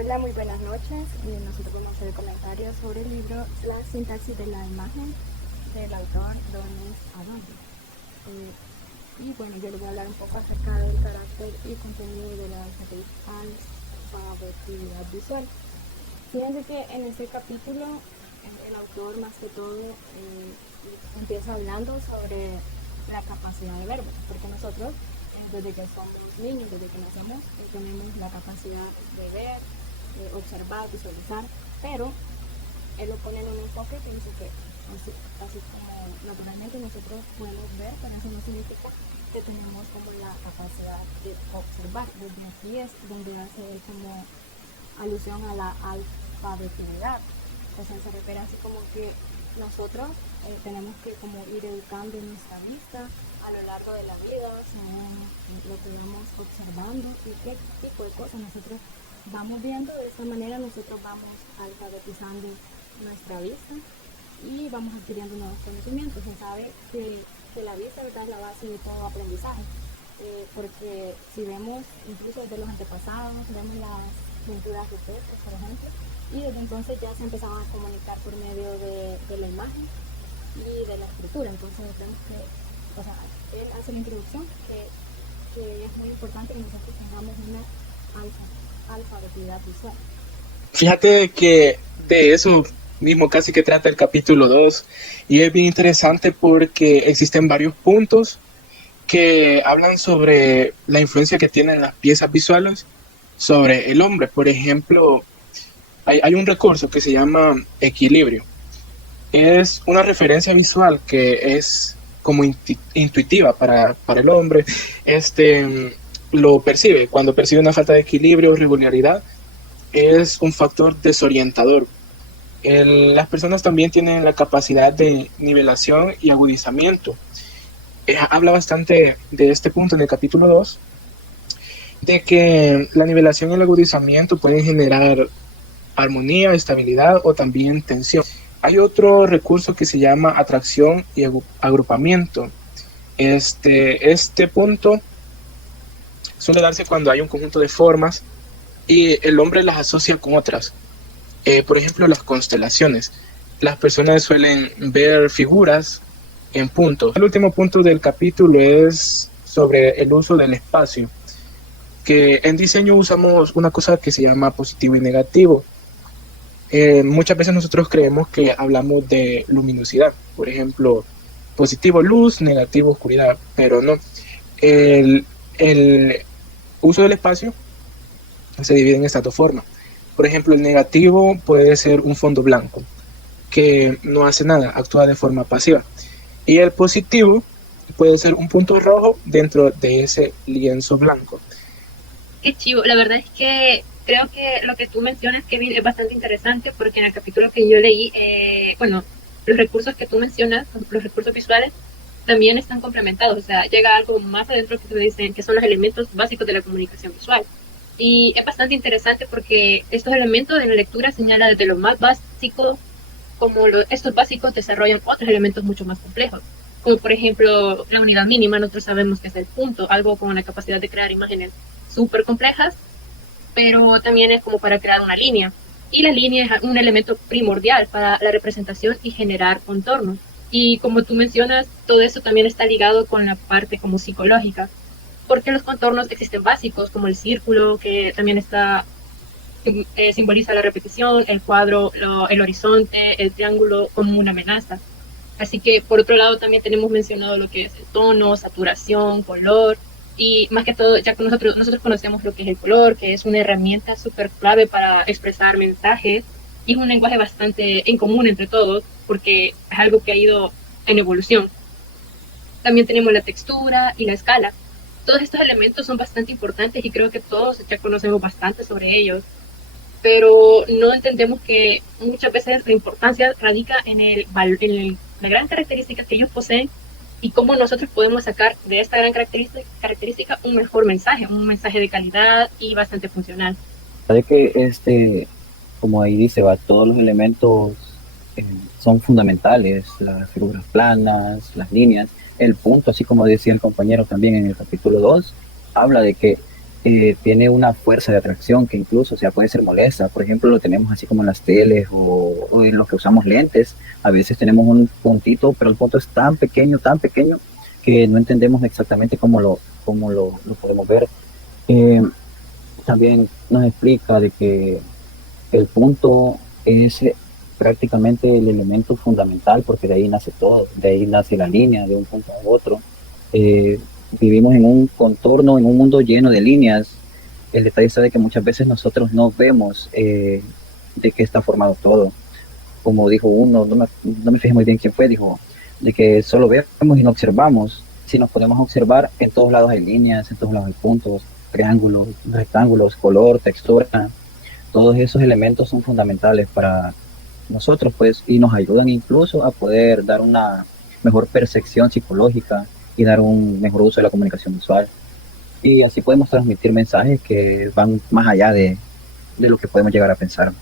Hola, muy buenas noches. Nosotros vamos a hacer comentarios sobre el libro La sintaxis de la imagen del autor Donis Adorno. Eh, y bueno, yo les voy a hablar un poco acerca del carácter y contenido de la alfabetividad visual. Fíjense que en este capítulo el autor más que todo empieza hablando sobre la capacidad de verbo, porque nosotros desde que somos niños, desde que nacemos, tenemos la capacidad de ver, de observar, visualizar, pero él lo pone en un enfoque que dice que así como naturalmente nosotros podemos ver, pero eso no significa que tenemos como la capacidad de observar. Desde aquí es donde hace él como alusión a la alfabetividad. O sea, se refiere así como que nosotros tenemos que como ir educando nuestra vista a lo largo de la vida, según lo que vamos observando y qué tipo de cosas nosotros vamos viendo. De esta manera nosotros vamos alfabetizando nuestra vista y vamos adquiriendo nuevos conocimientos. Se sabe que la vista, ¿verdad?, es la base de todo aprendizaje, porque si vemos incluso desde los antepasados, vemos las pinturas rupestres, por ejemplo, y desde entonces ya se empezaban a comunicar por medio de la imagen y de la escritura. Entonces vemos que, o sea, él hace la introducción que es muy importante que nosotros tengamos una alfabetividad visual. Fíjate que de eso mismo casi que trata el capítulo 2 y es bien interesante porque existen varios puntos que hablan sobre la influencia que tienen las piezas visuales sobre el hombre. Por ejemplo, hay un recurso que se llama equilibrio. Es una referencia visual que es como intuitiva para el hombre. Lo percibe. Cuando percibe una falta de equilibrio o regularidad, es un factor desorientador. Las personas también tienen la capacidad de nivelación y agudizamiento. Habla bastante de este punto en el capítulo 2, de que la nivelación y el agudizamiento pueden generar armonía, estabilidad o también tensión. Hay otro recurso que se llama atracción y agrupamiento. Este punto suele darse cuando hay un conjunto de formas y el hombre las asocia con otras. Por ejemplo, las constelaciones. Las personas suelen ver figuras en puntos. El último punto del capítulo es sobre el uso del espacio, que en diseño usamos una cosa que se llama positivo y negativo. Muchas veces nosotros creemos que hablamos de luminosidad, por ejemplo, positivo luz, negativo oscuridad, pero no. El uso del espacio se divide en estas dos formas. Por ejemplo, el negativo puede ser un fondo blanco, que no hace nada, actúa de forma pasiva. Y el positivo puede ser un punto rojo dentro de ese lienzo blanco. Qué chivo, la verdad es que creo que lo que tú mencionas, Kevin, es bastante interesante porque en el capítulo que yo leí, bueno, los recursos que tú mencionas, los recursos visuales, también están complementados, o sea, llega algo más adentro que te dicen que son los elementos básicos de la comunicación visual. Y es bastante interesante porque estos elementos de la lectura señalan desde lo más básico, como estos básicos desarrollan otros elementos mucho más complejos, como por ejemplo la unidad mínima. Nosotros sabemos que es el punto, algo con la capacidad de crear imágenes súper complejas, pero también es como para crear una línea. Y la línea es un elemento primordial para la representación y generar contornos. Y como tú mencionas, todo eso también está ligado con la parte como psicológica, porque los contornos existen básicos, como el círculo, que también está simboliza la repetición, el cuadro, el horizonte, el triángulo como una amenaza. Así que por otro lado también tenemos mencionado lo que es el tono, saturación, color, y más que todo ya que nosotros conocemos lo que es el color, que es una herramienta súper clave para expresar mensajes y es un lenguaje bastante en común entre todos porque es algo que ha ido en evolución. También tenemos la textura y la escala. Todos estos elementos son bastante importantes y creo que todos ya conocemos bastante sobre ellos, pero no entendemos que muchas veces la importancia radica la gran característica que ellos poseen y cómo nosotros podemos sacar de esta gran característica un mejor mensaje, un mensaje de calidad y bastante funcional. De que como ahí dice, va, todos los elementos eh, son fundamentales, las figuras planas, las líneas, el punto, así como decía el compañero también en el capítulo 2 habla de que tiene una fuerza de atracción que incluso, o sea, puede ser molesta. Por ejemplo, lo tenemos así como en las teles o en los que usamos lentes. A veces tenemos un puntito, pero el punto es tan pequeño, que no entendemos exactamente lo podemos ver. Eh, También nos explica de que el punto es prácticamente el elemento fundamental, porque de ahí nace todo, de ahí nace la línea de un punto a otro. Eh, Vivimos en un contorno, en un mundo lleno de líneas. El detalle está de que muchas veces nosotros no vemos de qué está formado todo. Como dijo uno, no me fijé muy bien quién fue, dijo de que solo vemos y no observamos. Si nos podemos observar, en todos lados hay líneas, en todos lados hay puntos, triángulos, rectángulos, color, textura. Todos esos elementos son fundamentales para nosotros, pues, y nos ayudan incluso a poder dar una mejor percepción psicológica y dar un mejor uso de la comunicación visual. Y así podemos transmitir mensajes que van más allá de lo que podemos llegar a pensar.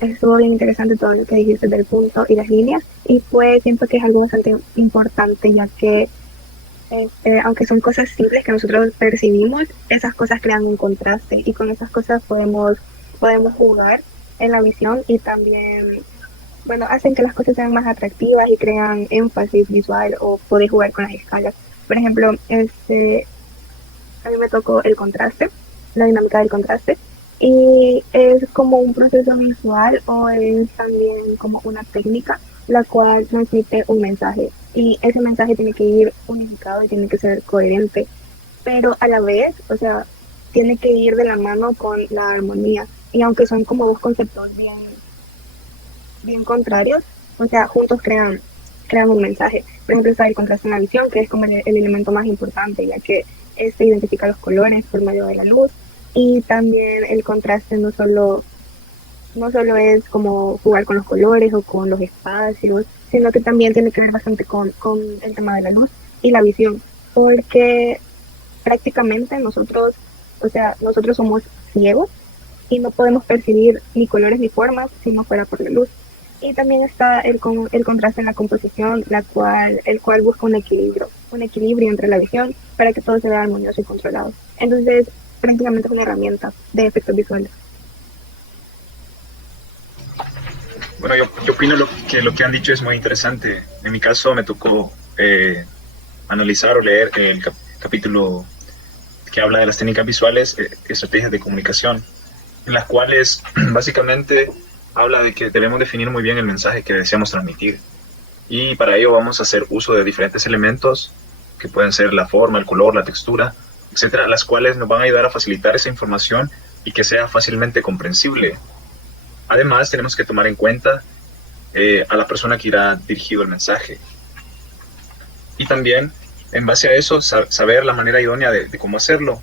Estuvo bien interesante todo lo que dijiste del punto y las líneas, y pues siento que es algo bastante importante, ya que aunque son cosas simples que nosotros percibimos, esas cosas crean un contraste, y con esas cosas podemos jugar en la visión, y también, bueno, hacen que las cosas sean más atractivas y crean énfasis visual, o poder jugar con las escalas. Por ejemplo, a mí me tocó el contraste, la dinámica del contraste, y es como un proceso visual, o es también como una técnica la cual transmite un mensaje, y ese mensaje tiene que ir unificado y tiene que ser coherente, pero a la vez, o sea, tiene que ir de la mano con la armonía, y aunque son como dos conceptos bien contrarios, o sea, juntos crean un mensaje. Por ejemplo, está el contraste en la visión, que es como el elemento más importante, ya que este identifica los colores por medio de la luz, y también el contraste no solo es como jugar con los colores o con los espacios, sino que también tiene que ver bastante con el tema de la luz y la visión, porque prácticamente nosotros somos ciegos y no podemos percibir ni colores ni formas si no fuera por la luz. Y también está el contraste en la composición, el cual busca un equilibrio entre la visión para que todo se vea armonioso y controlado. Entonces, prácticamente es una herramienta de efectos visuales. Bueno, yo opino lo que han dicho es muy interesante. En mi caso me tocó analizar o leer el capítulo que habla de las técnicas visuales, estrategias de comunicación, en las cuales básicamente habla de que debemos definir muy bien el mensaje que deseamos transmitir. Y para ello vamos a hacer uso de diferentes elementos que pueden ser la forma, el color, la textura, etcétera, las cuales nos van a ayudar a facilitar esa información y que sea fácilmente comprensible. Además, tenemos que tomar en cuenta a la persona que irá dirigido el mensaje. Y también, en base a eso, saber la manera idónea de cómo hacerlo,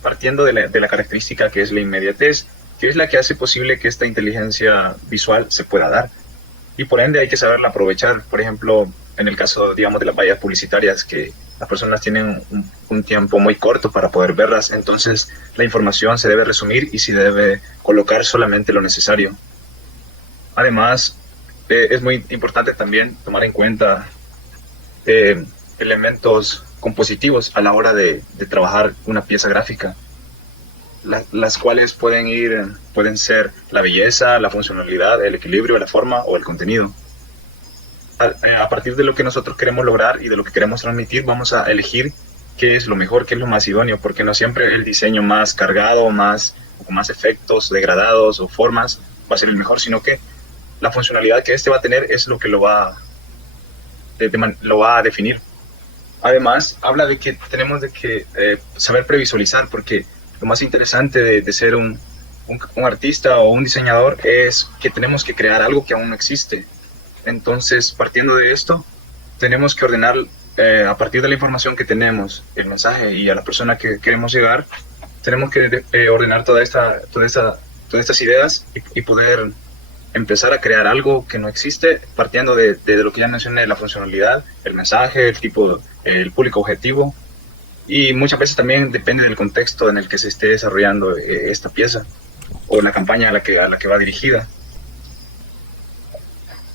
partiendo de la característica que es la inmediatez, que es la que hace posible que esta inteligencia visual se pueda dar. Y por ende hay que saberla aprovechar. Por ejemplo, en el caso, digamos, de las vallas publicitarias, que las personas tienen un tiempo muy corto para poder verlas, entonces la información se debe resumir y se debe colocar solamente lo necesario. Además, es muy importante también tomar en cuenta elementos compositivos a la hora de trabajar una pieza gráfica, las cuales pueden ser la belleza, la funcionalidad, el equilibrio, la forma o el contenido. A partir de lo que nosotros queremos lograr y de lo que queremos transmitir, vamos a elegir qué es lo mejor, qué es lo más idóneo, porque no siempre el diseño más cargado, con más efectos degradados o formas va a ser el mejor, sino que la funcionalidad que este va a tener es lo que lo va a definir. Además, habla de que tenemos que saber previsualizar, porque lo más interesante de ser un artista o un diseñador es que tenemos que crear algo que aún no existe. Entonces, partiendo de esto, tenemos que ordenar a partir de la información que tenemos, el mensaje y a la persona que queremos llegar, tenemos que ordenar todas estas ideas y poder empezar a crear algo que no existe, partiendo de lo que ya mencioné, la funcionalidad, el mensaje, el público objetivo, y muchas veces también depende del contexto en el que se esté desarrollando esta pieza o la campaña a la que va dirigida.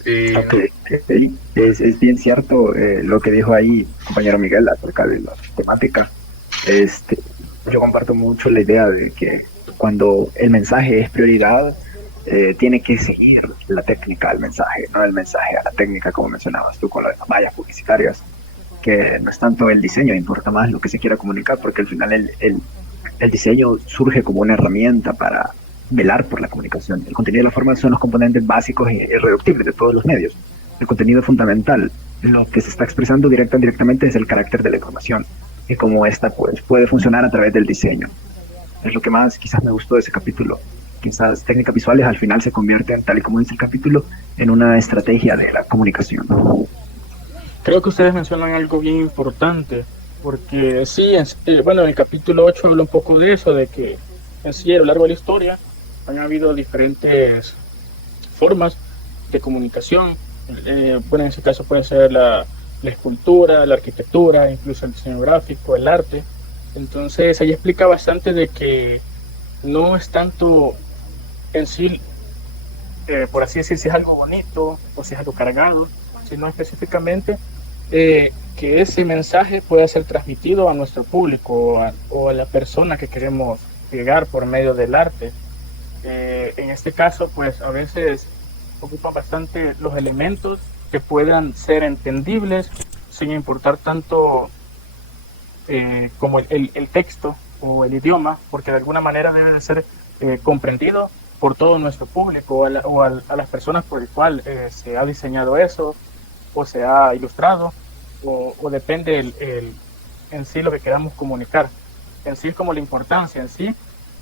Okay. Es bien cierto lo que dijo ahí compañero Miguel acerca de la temática. yo comparto mucho la idea de que cuando el mensaje es prioridad, tiene que seguir la técnica del mensaje, no el mensaje a la técnica, como mencionabas tú con las vallas publicitarias, que no es tanto el diseño, importa más lo que se quiera comunicar, porque al final el diseño surge como una herramienta para velar por la comunicación. El contenido y la forma son los componentes básicos e irreductibles de todos los medios. El contenido fundamental, lo que se está expresando directa o indirectamente, es el carácter de la información y cómo esta pues, puede funcionar a través del diseño. Es lo que más quizás me gustó de ese capítulo. Quizás técnicas visuales al final se convierten, tal y como dice el capítulo, en una estrategia de la comunicación. Creo que ustedes mencionan algo bien importante, porque sí, bueno, en el capítulo 8 habla un poco de eso, de que en sí a lo largo de la historia han habido diferentes formas de comunicación. Bueno, en ese caso puede ser la escultura, la arquitectura, incluso el diseño gráfico, el arte. Entonces ahí explica bastante de que no es tanto en sí, por así decir, si es algo bonito o si es algo cargado, sino específicamente que ese mensaje pueda ser transmitido a nuestro público o a la persona que queremos llegar por medio del arte. En este caso, pues a veces ocupa bastante los elementos que puedan ser entendibles sin importar tanto como el texto o el idioma, porque de alguna manera debe de ser comprendido por todo nuestro público a las personas por el cual se ha diseñado eso o se ha ilustrado o depende en sí lo que queramos comunicar. En sí es como la importancia, en sí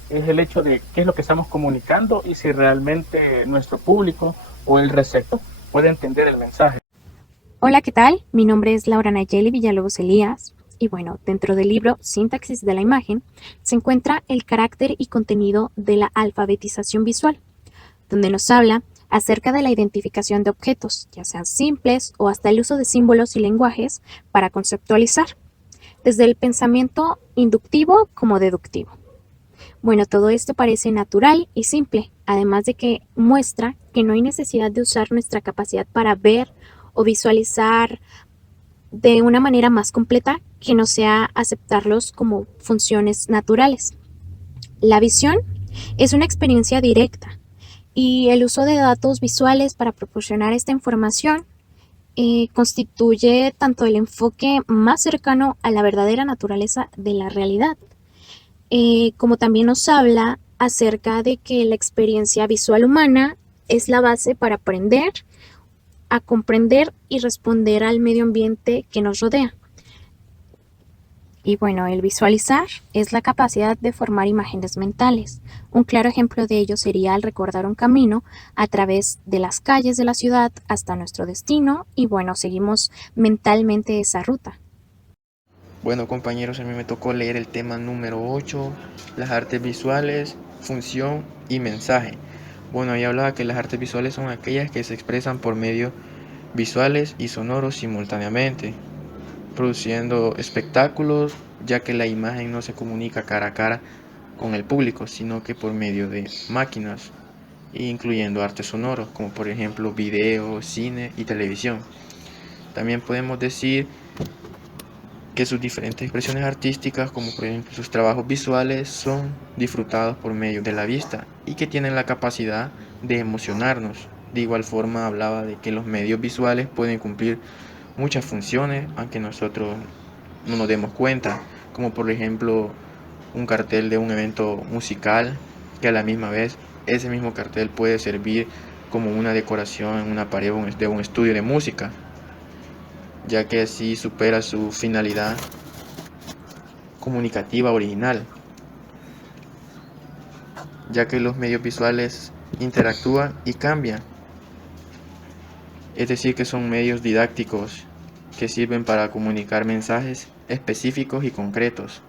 es el hecho de qué es lo que estamos comunicando y si realmente nuestro público o el receptor puede entender el mensaje. Hola, ¿qué tal? Mi nombre es Laura Nayeli Villalobos Elías y bueno, dentro del libro Sintaxis de la imagen se encuentra el carácter y contenido de la alfabetización visual, donde nos habla acerca de la identificación de objetos, ya sean simples o hasta el uso de símbolos y lenguajes para conceptualizar, desde el pensamiento inductivo como deductivo. Bueno, todo esto parece natural y simple, además de que muestra que no hay necesidad de usar nuestra capacidad para ver o visualizar de una manera más completa que no sea aceptarlos como funciones naturales. La visión es una experiencia directa y el uso de datos visuales para proporcionar esta información constituye tanto el enfoque más cercano a la verdadera naturaleza de la realidad, como también nos habla acerca de que la experiencia visual humana es la base para aprender, a comprender y responder al medio ambiente que nos rodea. Y bueno, el visualizar es la capacidad de formar imágenes mentales. Un claro ejemplo de ello sería al recordar un camino a través de las calles de la ciudad hasta nuestro destino y bueno, seguimos mentalmente esa ruta. Bueno, compañeros, a mí me tocó leer el tema número 8, las artes visuales, función y mensaje. Bueno, ahí hablaba que las artes visuales son aquellas que se expresan por medios visuales y sonoros simultáneamente, produciendo espectáculos, ya que la imagen no se comunica cara a cara con el público, sino que por medio de máquinas, incluyendo artes sonoros, como por ejemplo video, cine y televisión. También podemos decir que sus diferentes expresiones artísticas, como por ejemplo sus trabajos visuales, son disfrutados por medio de la vista y que tienen la capacidad de emocionarnos. De igual forma hablaba de que los medios visuales pueden cumplir muchas funciones, aunque nosotros no nos demos cuenta, como por ejemplo un cartel de un evento musical, que a la misma vez ese mismo cartel puede servir como una decoración en una pared de un estudio de música, ya que así supera su finalidad comunicativa original, ya que los medios visuales interactúan y cambian, es decir, que son medios didácticos que sirven para comunicar mensajes específicos y concretos.